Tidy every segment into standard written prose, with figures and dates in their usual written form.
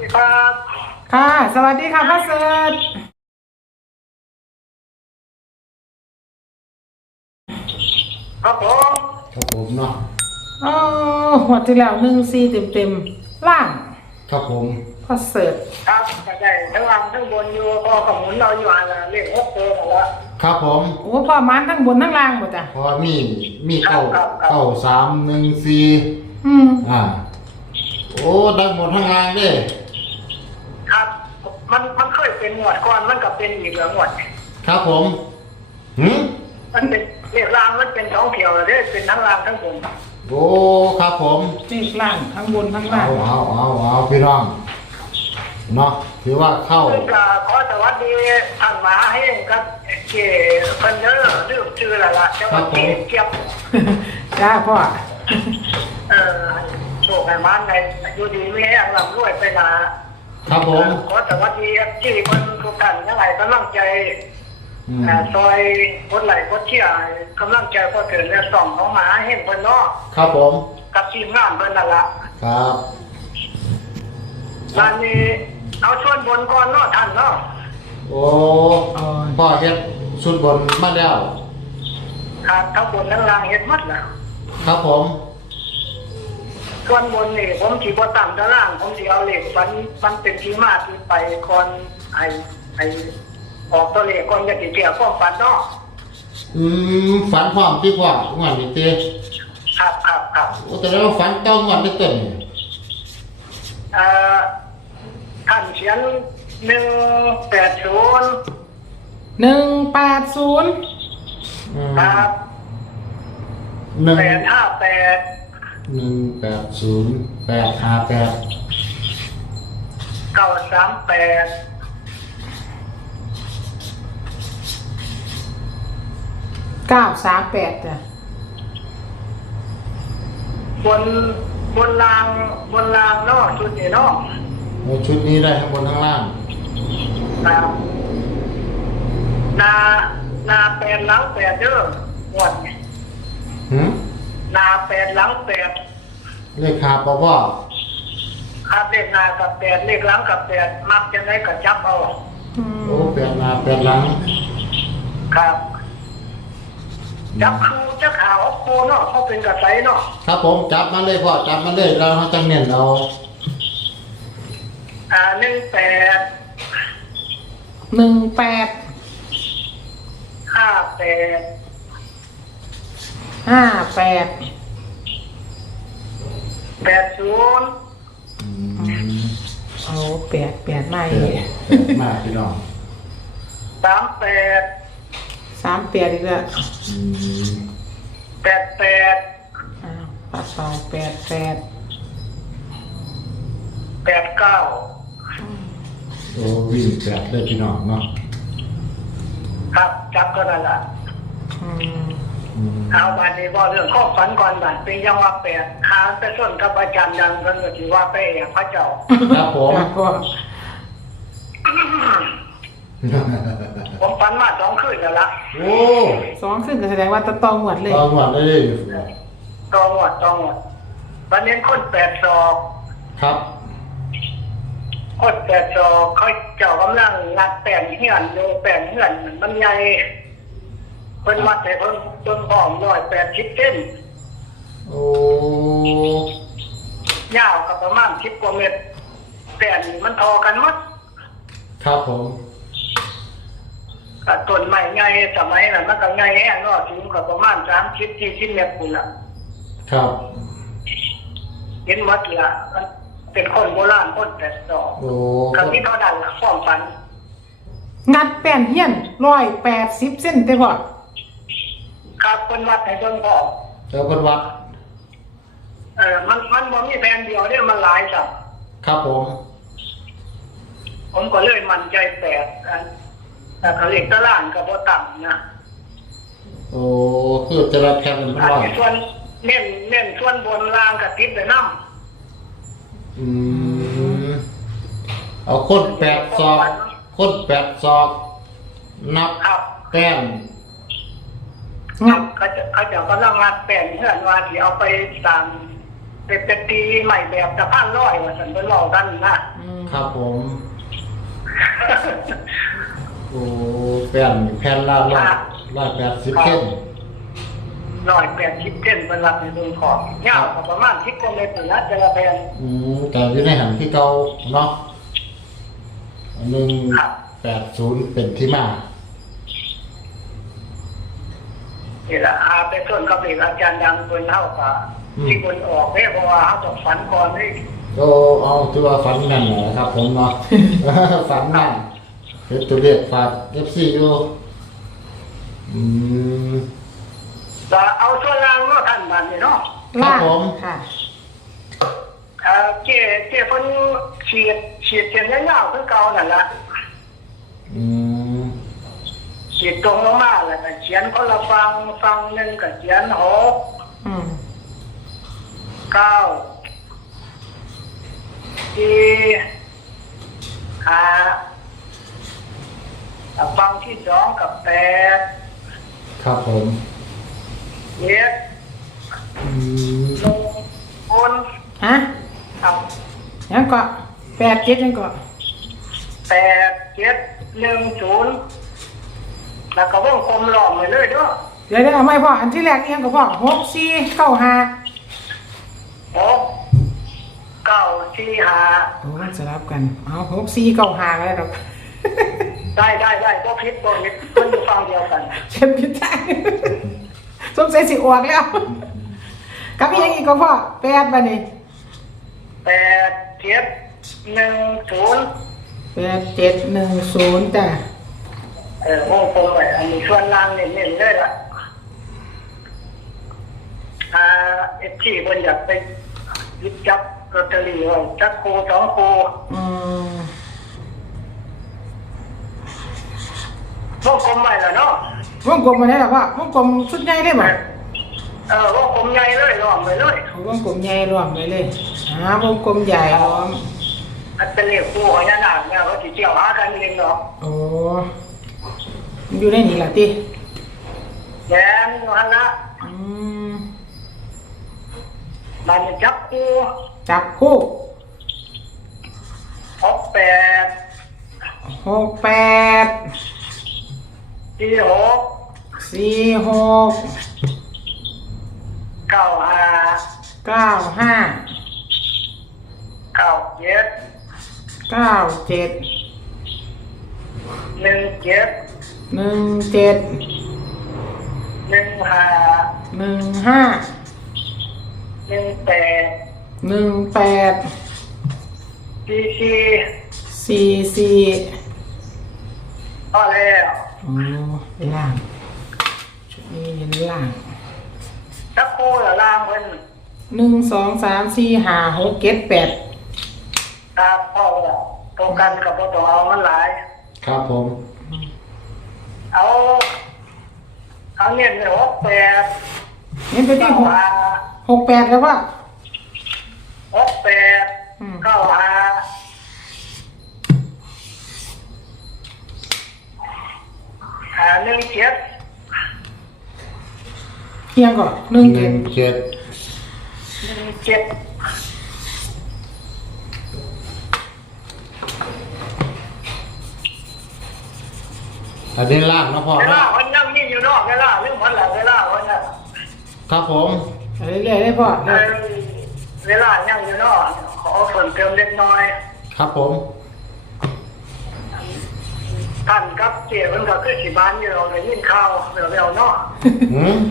ดีครับค่ะสวัสดีค่ะพ่อเสิร์ชครับผมครับผมเนาะอ๋อหัวที่แล้ว14เต็มล่างครับผมพ่อเสิร์ชครับจะได้ทั้งล่างทั้งบนอยู่พอของหมุนเราอยู่อะไรเรียกว่าเจอแล้วครับผมโอ้พ่อมันทั้งบนทั้งล่างหมดจ้ะเพราะว่ามีเก้า3 1 4โอ้ดังหมดทั้งงานเด้ครับมันเคยเป็นหมวดก่อนมันก็เป็นอีกหมวดครับผมมันเป็นเรียกล่างมันเป็น2เที่ยวเลยเป็นทั้งล่างทั้งบนโอ้ครับผมนี่ล่างทั้งบนทั้งล่างเอาพี่น้องเนาะถือว่าเข้าก็ขอสวัสดีท่านหมาให้กับเก๋เพิ่นเด้อลืมชื่อแล้วล่ะจังหวัดเกียบจ้าพ่อโชคให้มันในอยู่ดีมีให้ร่ำรวยไปนะครับผมขอสวัสดีที่เพิ่นทุกท่านทั้งหลายกำลังใจซอยคนไหลคนเชี่ยกำลังใจพอถึงในส่องของหมาเห็นเพิ่นเนาะครับผมกับทีมงานเพิ่นนั่นล่ะครับวันนี้เอาชวนบนก่อนเนาะท่านเนาะโอ้พ่อเฮ็ดสุดบนมาแล้วครับทั้งบนทั้งล่างเฮ็ดหมดแล้วครับผมส่วนบนนี่ผมสิบ่ตั้งตารางผมสิเอาเลขมันเป็นที่มาที่ไปก่อนไอ้ออกตัวเลขก่อนจะสิเกี่ยวกับฝันเนาะฝันพร้อมที่พ่อหวานนี่เต้ครับโอ้แต่แล้วฝันต้องหวานได้เต็มท่านเขียน180 ครับ938 จ้ะบนรางเนาะชุดนี้เนาะชุดนี้ได้ทั้งบนทั้งล่างครับนา8หลัง8เด้อหมดนา8หลัง8 เลขขาบ่พ่อครับเลขนากับ8เลขหลังกับ8มักจังได๋ก็จับเอาโอ้8นา8หลังครับจับคูจะขาวโคเนาะเขาเป็นกระไสเนาะครับผมจับมาเลยพ่อจับมาเลยเราจังเน้นเอา 18 80 เอา8มามาพี่น้อง 38 อีกแล้ว 88 ปาก2 89 โอ้วิ่ง8ได้พี่น้องเนาะครับจับก็นั่นล่ะเอาบัดนี้บ่เรื่องข้อฝันก่อนบัดเป็นยังว่า8หาไปส้นกับอาจารย์ดังเพิ่นก็สิว่าไปแอบพระเจ้าครับผมผมฝันมา2คืนแล้วล่ะโอ้ 2คืนก็แสดงว่าตองหวดเลยตองหวดเลยตองหวดวันนี้คน8ศอกครับคน8ศอกเขาเจ้ากำลังงัดแป้นเฮือนอยู่แป้นเฮือนมันใหญ่เพิ่นวัดให้เพิ่นต้นหอม180เซนโอ้ยาวก็ประมาณ10กว่าเมตรแป้นมันทอกันหมดครับผมก็ต้นไม้ใหญ่สมัยนั้นมันก็ใหญ่แฮะเนาะสูงก็ประมาณ30-40 เมตรพุ่นล่ะครับเห็นหมดล่ะเป็นคนโบราณคนแต่ศอกโอ้ก็มีเท่านั้นล่ะความฝันงัดแป้นเฮียน180เซนแต่พ่อครับเพิ่นวัดให้เบิ่งพอเจ้าเพิ่นวัดมันบ่มีแผ่นเดียวเด้มันหลายซับครับผมก็เลยมั่นใจ8แต่ก็เลขตารางก็บ่ต่ำนะโอ้คือแต่ละแผ่นมันว่าส่วนเน้นส่วนบนล่างก็ติดไปนำเอาคน8ศอกนับแป้นเขาจะกำลังงัดแป้นเพื่อนว่าที่เอาไปสั่งเป็นตีใหม่แบบสะพานลอยว่าสันเป็นเล่ากันนะครับผมโอ้แป้นแผ่นละ180เส้น 180 เส้นเป็นหลักในเมืองของยาวประมาณ10กว่าเมตรนะแต่ละแผ่นแต่อยู่ในหันที่เก่าเนาะ180เป็นที่มานี่แหละไปส่วนกับเด็กอาจารย์ดังคนเท่ากับที่คนออกเนี่ยเพราะว่าเขาต้องฝันก่อนนี่โอ้เอาถือว่าฝันนั่นแหละครับผมเนาะ ฝันนั่นเป็นตัวเลขฝาก FC อยู่แต่เอาส่วนล่างเนาะท่านบันนี่เนาะล่างครับผมค่ะเจ๊เพิ่นฉีดเสียงยาวๆคือเก่านั่นล่ะอืมฉีดตรงลงมาแล้วก็เขียนคนละฟังหนึงก็เขียน6 อืม 9 4 5ฟังที่2กับ8 ครับผมเจ็ดอืมลงบนฮะครับยังก็87ยังก็ 8710แล้วก็วงกลมล้อมไว้เลยเด้อเดี๋ยวเอาไม่พ่ออันที่แรกยังก็พ่อ6495 6945 โอ้มันสลับกันเอา6495ก็ได้ดอกได้บ่ผิดเพิ่นฟังเดียวกันเช่นพิดได้สงสัยสิออกแล้วกับอีกยังอีกก็พ่อ8บัดนี้ 8710 8710จ้ะวงกลมไว้อันนี้ส่วนล่างเน้นๆเลยล่ะที่เพิ่นอยากไปหยิบจับลอตเตอรี่ไว้จักคู่2คู่อืมวงกลมไว้แล้วเนาะวงกลมมาได้หรอพ่อวงกลมชุดใหญ่ได้บ่วงกลมใหญ่เลยล้อมไปเลยเอาวงกลมใหญ่รวมไปเลยวงกลมใหญ่ล้อมอันเป็นเลขคู่ของยานาคเนี่ยเขาสิเที่ยวหากันเองเนาะโอ้อยู่ในนี่ล่ะติแยนอยู่หั่นละอืมมันจับคู่จับคู่ 68 68 46 46 95 95 97 97 17 17 15 15 18 18 44 44 พอแล้วโอ้เป็นล่างชุดนี้เป็นล่างจับคู่ละล่างเพิ่น 1 2 3 4 5 6 7 8 ตามพ่อแล้วตรงกันกับบ่ต้องเอามันหลายครับผมเอาเนี่ย68 นี่ไปที่68แล้วว่า 68 อืม 95 17 เพียงก่อน17 17 อันนี้ล่างนะพ่อเวลาเนาะวันยังมีอยู่เนอกเวลาเรื่องวันละเวลาวันน่ะครับผมเรื่อยๆได้พ่อเวลายังอยู่เนอกขอส่วนเติมเล็กน้อยครับผมท่านกับเจ้ามันก็คือสิบ้านอยู่เราได้ยินข่าวเร็วๆเนาะหืม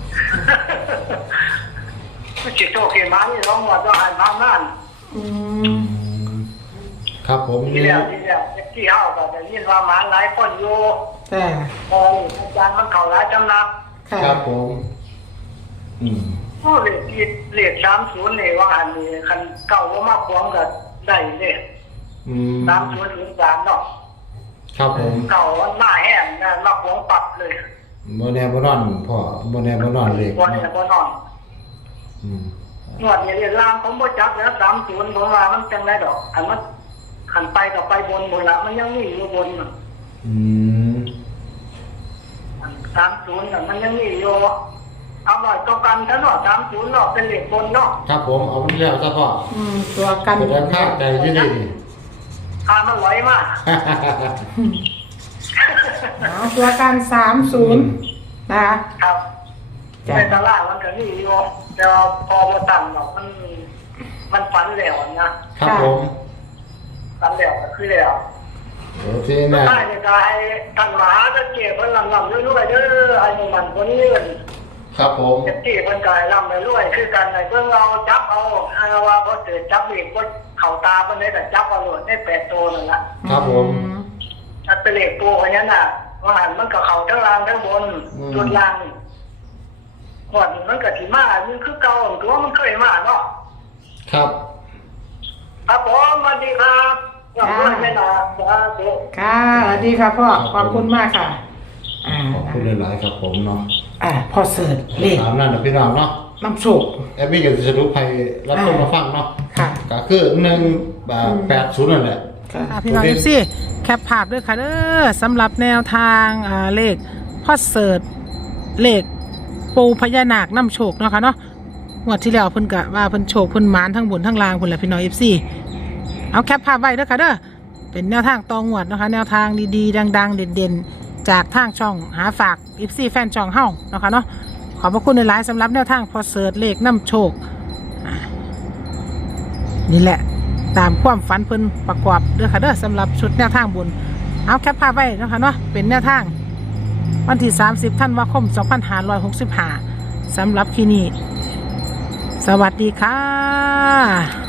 จิตโตเขียนมานี่ร้องว่าจะอ่านทางนั้นอืมครับผมทีแล้วที่เฮาก็ได้ยินว่าหมาหลายคนอยู่แต่พออาจารย์มันเข้าหลายจำนักค่ะครับผมผู้เลข30นี่ว่าอันนี้คันเก่าบ่มาควงก็ได้เด้ 3003เนาะครับผมเก่ามันหน้าแห้งนะมาควงปัดเลยบ่แน่บ่นอนพ่อบ่แน่บ่นอนเลยวันนี้บ่นอนอืมงวดนี้เรียนล่างผมบ่จับแล้ว30ผมว่ามันจังได๋ดอกอันมันขันไปก็ไปบนละมันยังมีอยู่บนน่ะอืม 30น่ะมันยังมีอยู่เอาหน่อยตัวกันทั้งหน่อย30เนาะเป็นเหล็กบนเนาะครับผมเอาไว้แล้วเจ้าพ่อตัวกันแสดงค่าใจที่ดีนี่พามันไหลมากเอาตัวกัน30นะคะครับจ้ะในตลาดมันก็นี่อยู่แต่พอมาตั้งเนาะมันฝันแล้วนะครับผมฝันแล้วก็คือแล้วโอเคแม่ใช่ในกายท่านมหาจะเก็บเพิ่นลำๆรวยๆเด้ออายุมันคนนี้ครับผมเจ็บที่เพิ่นกายลำไปรวยคือกันไอ้เพิ่นเราจับเอาว่าพอเกิดจับอีกบ่เข้าตาเพิ่นได้แต่จับเอาโลดได้8ตัวนั่นล่ะครับผมถ้าเป็นเลขตัวอันนั้นน่ะว่าหันมันก็เข้าทั้งล่างทั้งบนจุดล่างหมดมันก็สิมามันคือเก่าตัวมันเคยมาเนาะครับครับผมสวัสดีครับขอบคุณแม่นาสาธุค่ะสวัสดีค่ะพ่อขอบคุณมากค่ะขอบคุณหลายๆครับผมเนาะพ่อเสิร์ชเลขตามนั้นนะพี่น้องเนาะน้ำโชคแอปปี้ก็จะรู้ภัยรับชมมาฟังเนาะค่ะก็คือ180นั่นแหละค่ะพี่น้องเอฟซีแคปภาพด้วยค่ะเด้อสำหรับแนวทางเลขพ่อเสิร์ชเลขปูพญานาคน้ำโชคเนาะค่ะเนาะงวดที่แล้วเพิ่นกะว่าเพิ่นโชคเพิ่นหมานทั้งบนทั้งล่างเพิ่นแหละพี่น้องเอฟซีเอาแคปภาพไว้เด้อค่ะเด้อเป็นแนวทางตองวดนะคะแนวทางดีๆดังๆเด่นๆจากทางช่องหาฝากเอฟซีแฟนช่องเฮาเนาะค่ะเนาะขอบพระคุณหลายๆสำหรับแนวทางพอเสิร์ชเลขน้ำโชคนี่แหละตามความฝันเพิ่นประกอบเด้อค่ะเด้อสำหรับชุดแนวทางบุญเอาแคปภาพไว้เนาะค่ะเนาะเป็นแนวทางวันที่30ธันวาคม2565สำหรับที่นี่สวัสดีค่ะ